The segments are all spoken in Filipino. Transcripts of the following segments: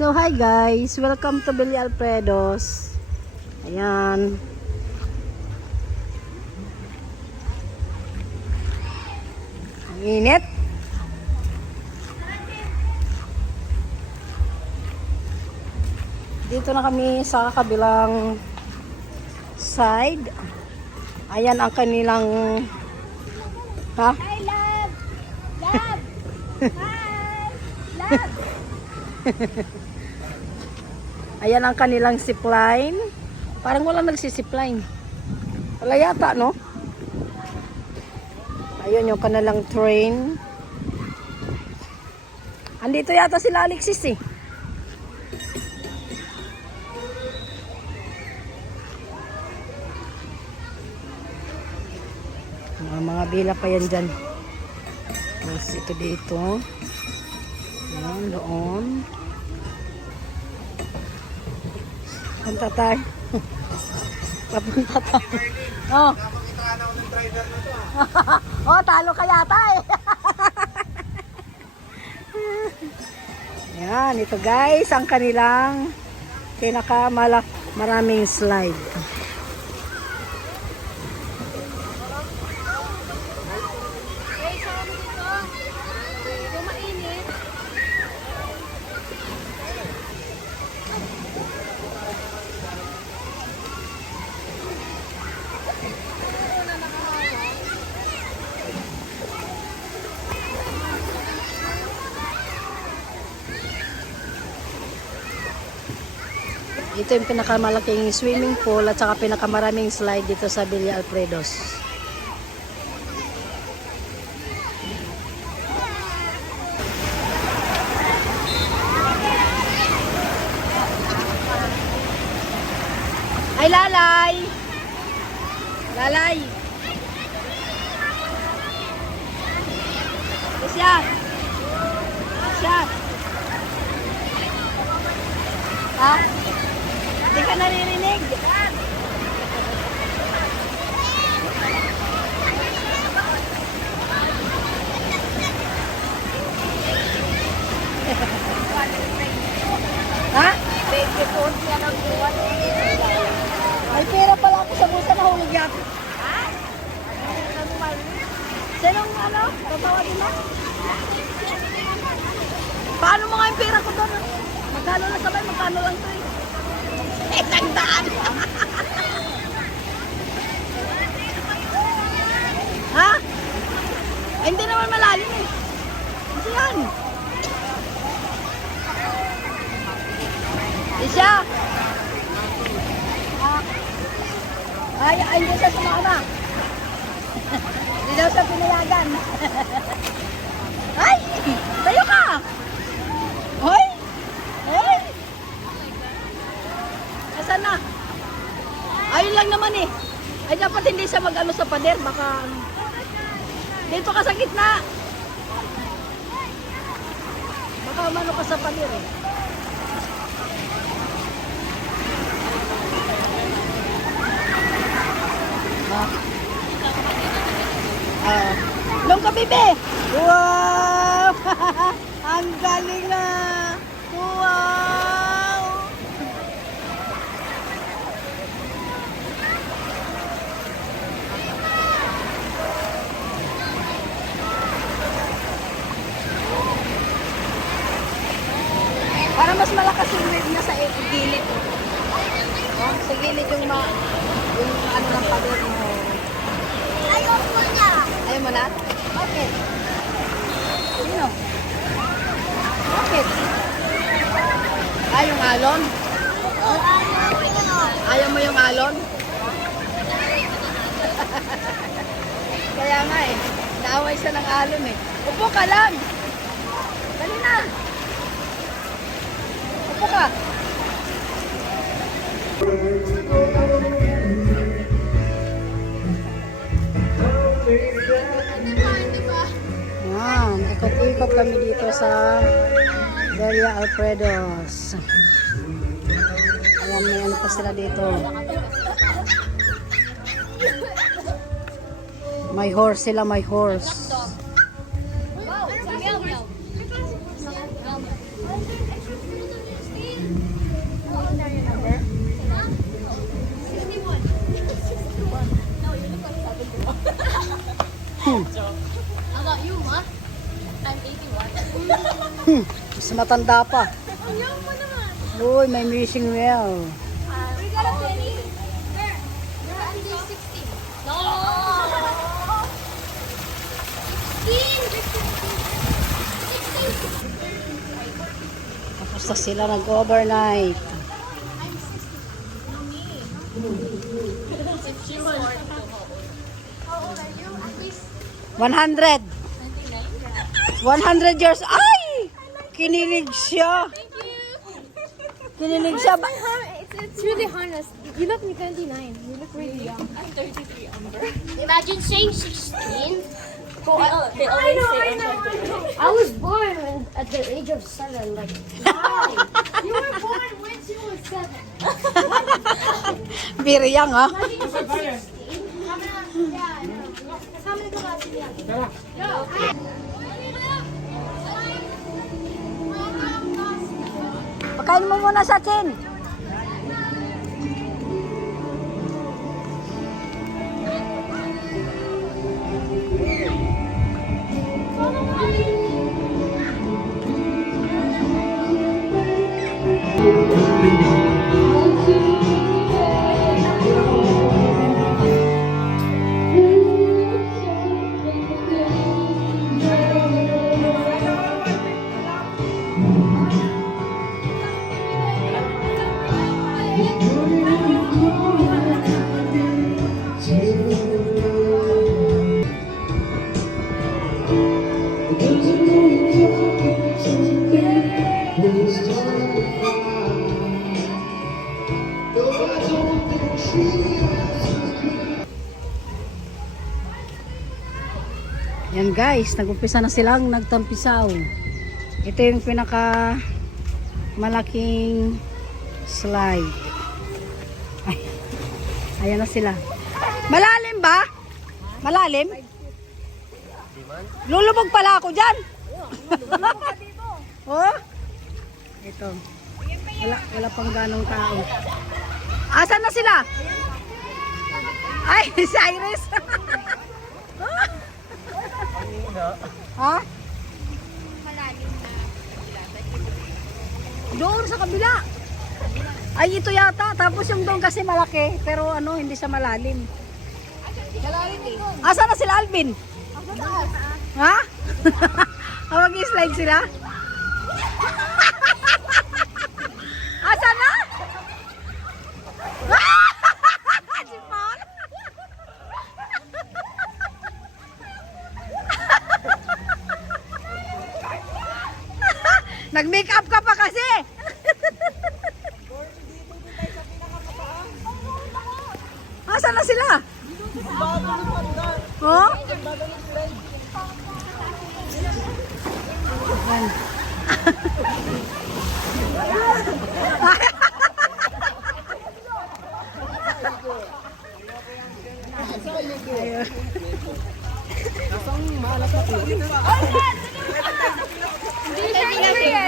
So hi guys, welcome to Billy Alfredo's. Ayan. Ang init. Dito na kami sa kabilang side. Ayan ang kanilang ha? Hi, love! Love! Hi! Love! Ayan ang kanilang zipline. Parang walang nagsisipline. Wala yata, no? Ayun yung kanilang train. Andito yata sila Alexis eh. Mga, mga bila pa yan dyan. Tapos ito dito. Ayan, doon. Punta tayo. Papunta tayo. Oh. oh, talo ka yata eh. Yan, ito guys, ang kanilang pinakamalak maraming slide. Ito yung pinakamalaking swimming pool at saka pinakamaraming slide dito sa Villa Alfredos. Ay, lalay! Lalay! Isya! Isya! Ha? Naririnig. ha? May pera pala ako sa bulsa na hulog yata. Sinong ano? Tatawagin mo? Paano mo nga yung pera ko doon? Magkano na sabay? Magkano lang to eh? Isang daan! ha? Ay, hindi naman malalim eh. Kasi yan. Isya! Ah. Ay, ay, hindi siya sumama. hindi daw siya pinayagan. ay! Tayo ka! Hoy! Hoy! Asan na? Ayun lang naman eh. Ay, dapat hindi siya mag-ano sa pader. Baka ano. Dito ka sa gitna. Baka umano ka sa pader eh. Ah. Ah. Long ka, bebe! Wow! Ang galing na! Wow! Para mas malakas yung wave niya sa eh, gilid. Oh, sa gilid yung ma yung ano ng pader mo. Ayaw ko niya. Ayaw mo na? Bakit? Sino? Bakit? Ah, yung alon? Ayaw ko niya. Ayaw mo yung alon? Kaya nga eh. Naaway siya ng alon eh. Upo ka lang! Dali na! Ka! Yan, ikot-ikot kami dito sa Delia Alfredos. Ayan, may ano pa sila dito. May horse sila, may horse. How about you, ma? I'm 81. Mas matanda pa. Ang mo naman. Uy, may missing well. Um, We got a oh, penny. There. No! 16! 16! 16! Tapos na sila nag-overnight. I'm 16. No, me. If she's 14. 100. 29. 100 years. Ay! Kinilig siya. Kinilig siya. Ba- It's, it's really honest. You look 29. You look really young. I'm 33, Amber. Imagine saying 16. They, al- they always say I'm I was born when, at the age of seven. Like, wow. you were born when she was seven. Very young, ha? Imagine you said 16. How many, yeah, I know. How many Go. Pakain mo muna sa akin. Guys, nag-umpisa na silang nagtampisaw. Ito yung pinaka malaking slide. Ay, ayan na sila. Malalim ba? Malalim? Lulubog pala ako dyan. oh? Ito. Wala, wala pang ganong tao. Asan na sila? Ay, si Iris. ha? Doon sa kabila. Ay, ito yata. Tapos yung doon kasi malaki. Pero ano, hindi sa malalim. Asa na sila, Alvin? Ha? Ah, Mag-slide sila? Nag-make up ka pa kasi. Asa na sila? Oh? Yan.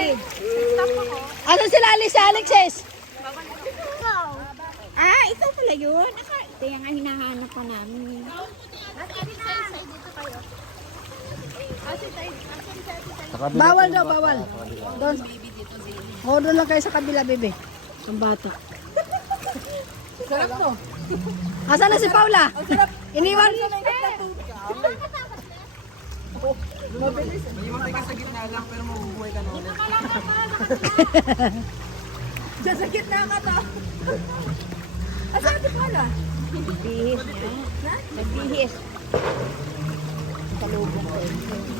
Ayun. Ano sila Alice si Alexis? Ah, ito pala yun. Aka, ito yung nga hinahanap pa namin. Bawal daw, bawal. Doon. Oo, doon lang kayo sa kabila, bebe. Ang bata. Sarap to. Asa na si Paula? Iniwan. Nagbihis.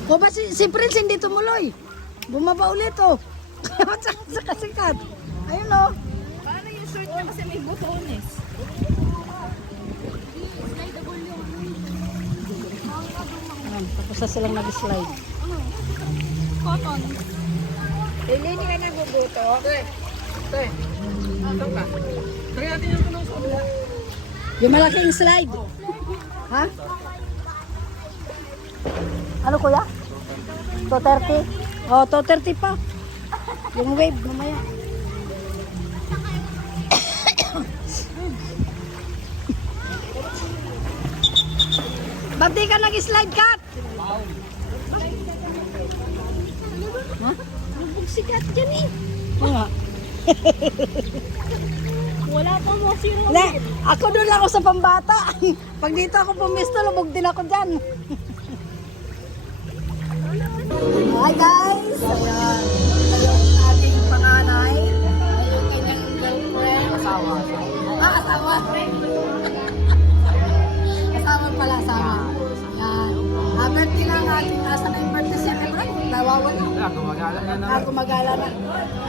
O ba si, si Prince hindi tumuloy? Bumaba ulit oh. Sa sa kasikat? Ayun oh. Paano yung shirt niya kasi may butones? Tapos na silang nag-slide. Cotton. Hindi ka naguguto. Yung malaking slide. Ha? Ano kuya? 230? Oh, 230 pa. Yung wave, mamaya. Ba't di ka nag-slide cut? Ha? Sikat dyan eh. Oo nga. Wala pang mo zero. Hindi, ako doon lang ako sa pambata. Pag dito ako pumisto, lubog din ako dyan. Hi guys! Ayan. Yung ating panganay. Ay, yung kanyang girlfriend. Asawa. Ah, asawa. asawa pala, asawa. Ayan. Ah, birthday na ang ating, nasa na yung birthday celebrant? Nawawala. Ah, gumagala na.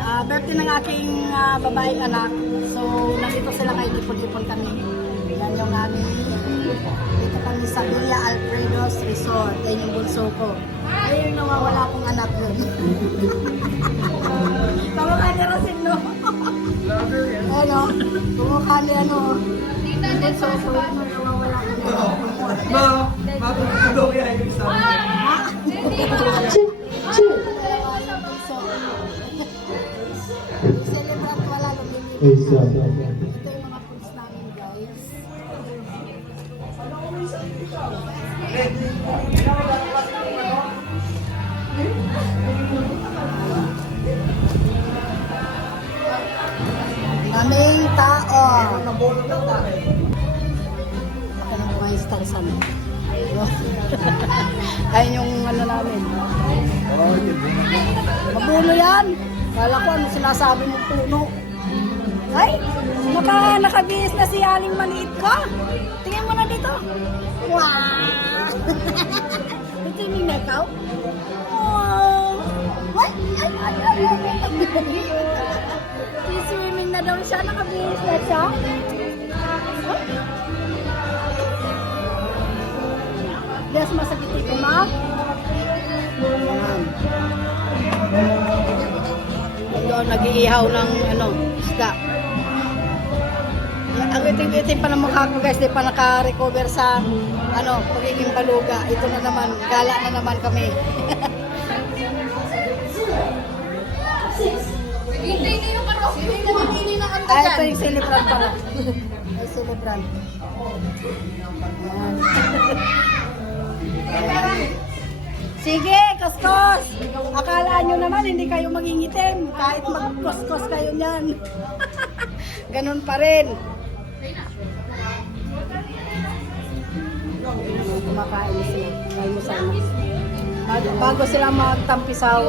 Ah, birthday ng aking ah, babaeng anak. So, nandito sila kayo, ipon-ipon kami. Yan yung aming, dito kami sa Villa Alfredo's Resort. Yan yung bunso ko. Ayun yung nawawala kong anak yun. Kamukha ni Rosel, no? ano? Kamukha ni ano? Bunso ko, namin, guys. Daming tao. Baka na mga star sa amin. Ayun yung ano namin. Mabuno yan. Kala ko ano sinasabi mo puno. Ay, naka, nakabihis na si Aling Maliit ko. Tingnan mo na dito. Wow! Ito yung nakaw. Wow! What? Ay, ay, ay, ay. Si-swimming na daw siya. Nakabihis na siya. Huh? Yes, masakit ito, ma. Doon, nag-iihaw ng ano, isda. Ang itim-itim pa ng mukha ko guys, di pa naka-recover sa ano, pagiging baluga. Ito na naman, gala na naman kami. Hintay na yung karo. Hindi na ang Ay, ito yung celebrant pala. Ay, celebrant. Ayan. Sige, kaskos! Akala nyo naman hindi kayo mangingitim. Kahit magkoskos kayo niyan. Ganun pa rin. Kumakain sila. Bago sila magtampisaw.